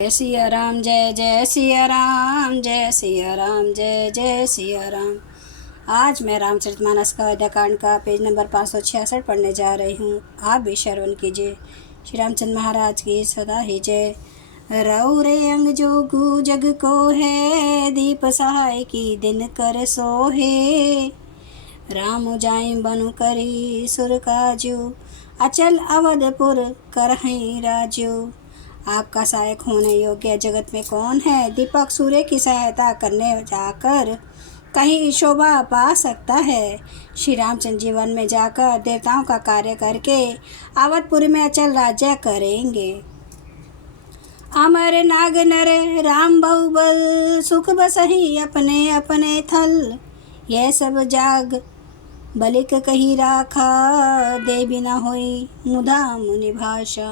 जय सिया राम, जय जय सिया राम, जय सिया राम, जय जय सिया राम। आज मैं रामचरितमानस का अयोध्याकांड का पेज नंबर 566 पढ़ने जा रही हूँ। आप भी श्रवण कीजिए। श्री रामचंद्र महाराज की सदा ही जय। रऊ रे अंग जोगु जग को है, दीप सहाय की दिन कर सोहे। राम जाई बनु करी सुर काजू, अचल अवधपुर करहीं राजू। आपका सहायक होने योग्य जगत में कौन है? दीपक सूर्य की सहायता करने जाकर कहीं शोभा पा सकता है। श्री रामचंद्र जीवन में जाकर देवताओं का कार्य करके अवधपुर में अचल राज्य करेंगे। अमर नाग नर राम बहुबल, सुख बसही अपने अपने थल। यह सब जाग बलिक कही राखा, दे बिना होई मुधा मुनि भाषा।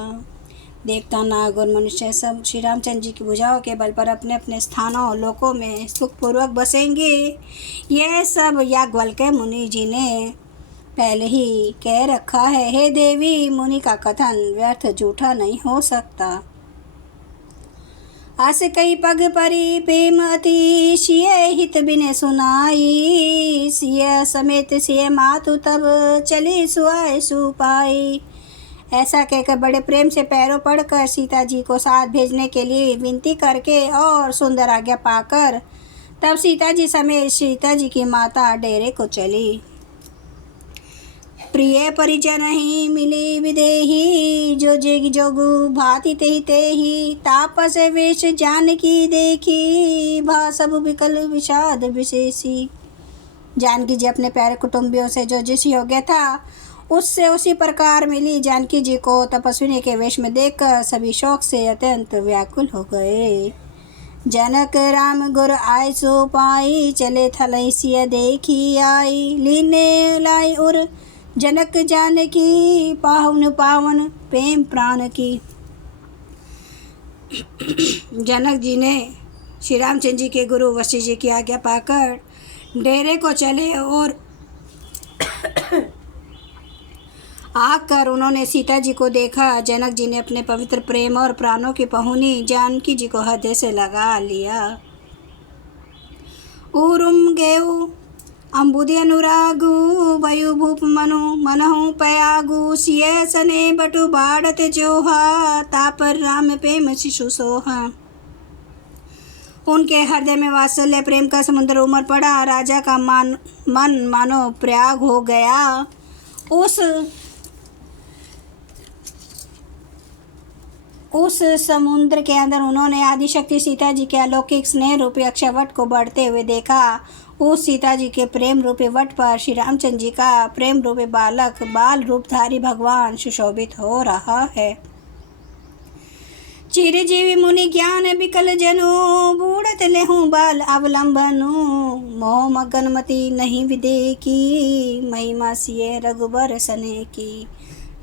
देवता, नाग और मनुष्य सब श्री रामचंद्र जी की भुजाओं के बल पर अपने अपने स्थानों लोकों में सुखपूर्वक बसेंगे। यह सब याज्ञवल्क्य मुनि जी ने पहले ही कह रखा है। हे देवी, मुनि का कथन व्यर्थ झूठा नहीं हो सकता। आस कई पग परी प्रेम अति, सिय हित बिने सुनाई। सिय समेत सिय मातु तब, चली सुआय सुपाई। ऐसा कहकर बड़े प्रेम से पैरों पड़कर सीता जी को साथ भेजने के लिए विनती करके और सुंदर आज्ञा पाकर तब सीता जी समेत सीता जी की माता डेरे को चली। प्रिय परिजन ही मिली विदेही, जो जेगी जोगु भांति तेहि तेहि। तापस वेश जानकी देखी, भा सब विकल विषाद विशेषी। जानकी जी अपने प्यारे कुटुंबियों से जो जिस योग्य था उससे उसी प्रकार मिली। जानकी जी को तपस्विनी के वेश में देखकर सभी शोक से अत्यंत व्याकुल हो गए। जनक राम गुर आय सो पाई, चले थलई सिय देखी आई। लीने लाई उर जनक जानकी, पाहुन पावन प्रेम प्राण की। जनक जी ने श्री रामचंद्र जी के गुरु वशिष्ठ जी की आज्ञा पाकर डेरे को चले और आकर उन्होंने सीता जी को देखा। जनक जी ने अपने पवित्र प्रेम और प्राणों की पहुनी जानकी जी को हृदय से लगा लिया। उरुम गेऊ अम्बुदि अनुरागु, वयु भूप मनु मनहु पयागु। सिय सने बटु बाढ़त जोहा, तापर राम प्रेम शिशु सोहा। उनके हृदय में वात्सल्य प्रेम का समुद्र उमड़ पड़ा। राजा का मन मानो प्रयाग हो गया। उस समुद्र के अंदर उन्होंने आदिशक्ति सीता जी के अलौकिक स्नेह रूपी अक्षयवट को बढ़ते हुए देखा। उस सीता जी के प्रेम रूपी वट पर श्री रामचंद्र जी का प्रेम रूपी बालक बाल रूपधारी भगवान सुशोभित हो रहा है। चिरजीवी मुनि ज्ञान विकल जनु, बूढ़त लेहु बाल अवलंबनु। मोह मगन मति नहीं विदे की, महिमा सिय रघुबर सने की।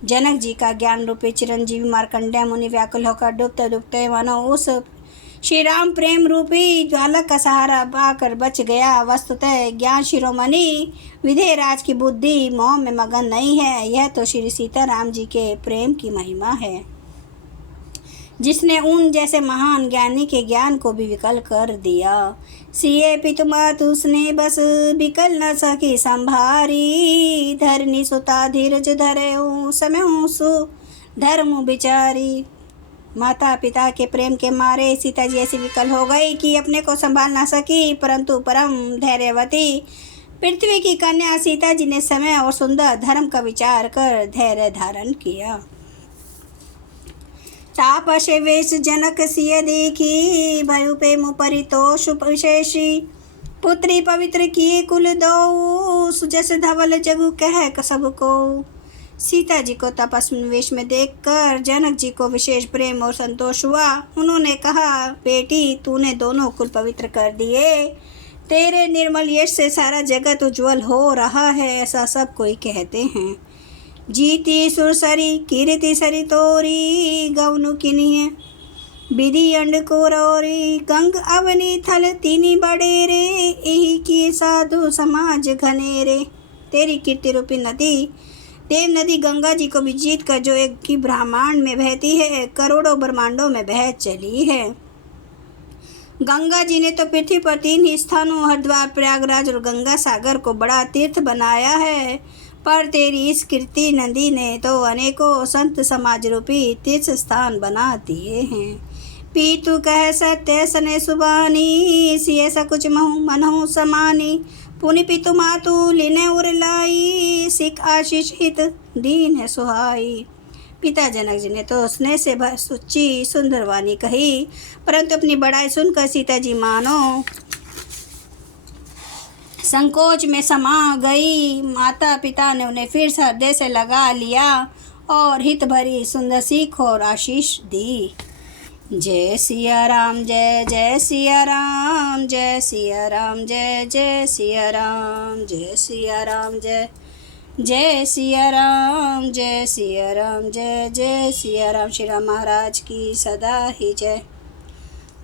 जनक जी का ज्ञान रूपी चिरंजीवी मार्कंडेय मुनि व्याकुल होकर डूबते डूबते मानो उस श्री राम प्रेम रूपी ज्वालक का सहारा पाकर बच गया। वस्तुतः ज्ञान शिरोमणि विधेय राज की बुद्धि मोह में मगन नहीं है। यह तो श्री सीता राम जी के प्रेम की महिमा है, जिसने उन जैसे महान ज्ञानी के ज्ञान को भी विकल कर दिया। सिए पितुमातु स्नेह बस, विकल न सकी संभारी। धरनी सुता धीरज धरेऊ, समय सु धर्म विचारी। माता पिता के प्रेम के मारे सीता जी ऐसी विकल हो गई कि अपने को संभाल ना सकी, परंतु परम धैर्यवती पृथ्वी की कन्या सीता जी ने समय और सुंदर धर्म का विचार कर धैर्य धारण किया। तापस वेश जनक सिय देखी, भयु प्रेम परितोष विशेषी। पुत्री पवित्र किए कुल दो, सुजस धवल जगु कह सबको। सीता जी को तपस्वी वेश में देखकर जनक जी को विशेष प्रेम और संतोष हुआ। उन्होंने कहा, बेटी तूने दोनों कुल पवित्र कर दिए। तेरे निर्मल यश से सारा जगत उज्जवल हो रहा है, ऐसा सब कोई कहते हैं। जीती सुरसरी कीर्ति सरी तोरी, गौनु किनिय विधि अंड को रौरी। गंग अवनी थल तीनी बड़ेरे, यही किए साधु समाज घनेरे। तेरी कीर्ति रूपी नदी देव नदी गंगा जी को भी जीत कर जो एक ही ब्रह्मांड में बहती है, करोड़ों ब्रह्मांडों में बह चली है। गंगा जी ने तो पृथ्वी पर 3 ही स्थानों हरिद्वार, प्रयागराज और गंगा सागर को बड़ा तीर्थ बनाया है, पर तेरी इस कीर्ति नदी ने तो अनेकों संत समाज रूपी तीर्थ स्थान बना दिए हैं। पीतु कह सत्य सने सुबानी, सिए सकुच महु मनहु समानी। पुनि पितु मातु लिने उरलाई, सिख आशीष हित दीन है सुहाई। पिता जनक जी ने तो स्नेह से सुच्ची सुंदर वाणी कही, परंतु अपनी बड़ाई सुनकर सीता जी मानो संकोच में समा गई। माता पिता ने उन्हें फिर से हृदय से लगा लिया और हित भरी सुंदर सीख और आशीष दी। जय सिया राम, जय जय सिया राम, जय सिया राम, जय जय सिया राम, जय सिया राम, जय जय सिया राम, जय सिया राम, जय जय सिया राम। श्री राम महाराज की सदा ही जय।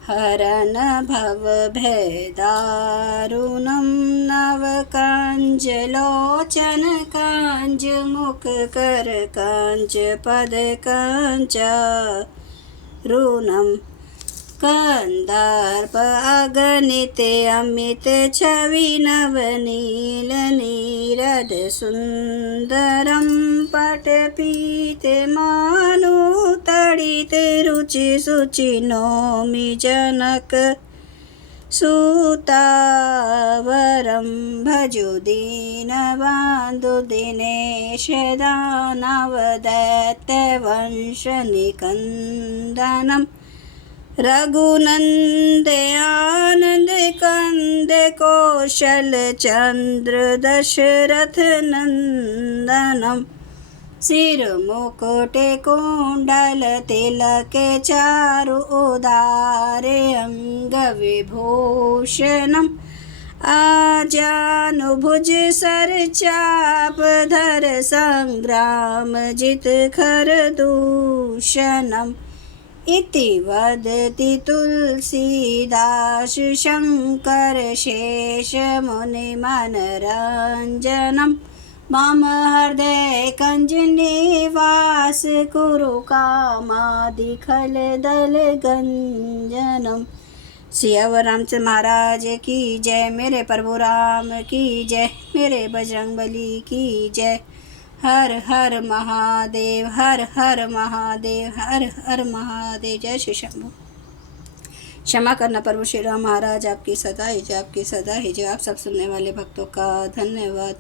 हरन भव भय दारुणं नव कांज लोचन कांज मुख कर कांज पद कांचारुणं कंदार्प अगणित अमित छवि नवनील नीरद सुंदरं पटपीत मानु तड़ित रुचि सुचि नौमि जनक सुतावरं भजु दीनबन्धु दिनेश दानव दैत्यवंश निकंदनम् रघुनंद आनंद कंद कौशल चंद्र दशरथ नंदनम। सिर मुकुट कुंडल तिलक चारु उदारे अंग विभूषणम। आजानुभुज सर चाप धर संग्राम जित खर दूषणम। इति वदति तुलसीदास शंकर शेष मुनि मनरंजनम। मम हृदय कंज निवास कुरु कामादि खल दल गंजनम। सियावर रामचंद्र महाराज की जय। मेरे प्रभु राम की जय। मेरे बजरंगबली की जय। हर हर महादेव, हर हर महादेव, हर हर महादेव। जय श्री शंभु। क्षमा करना प्रभु श्री राम महाराज, आपकी सदा ही जय, आपकी सदा ही जय। आप सब सुनने वाले भक्तों का धन्यवाद।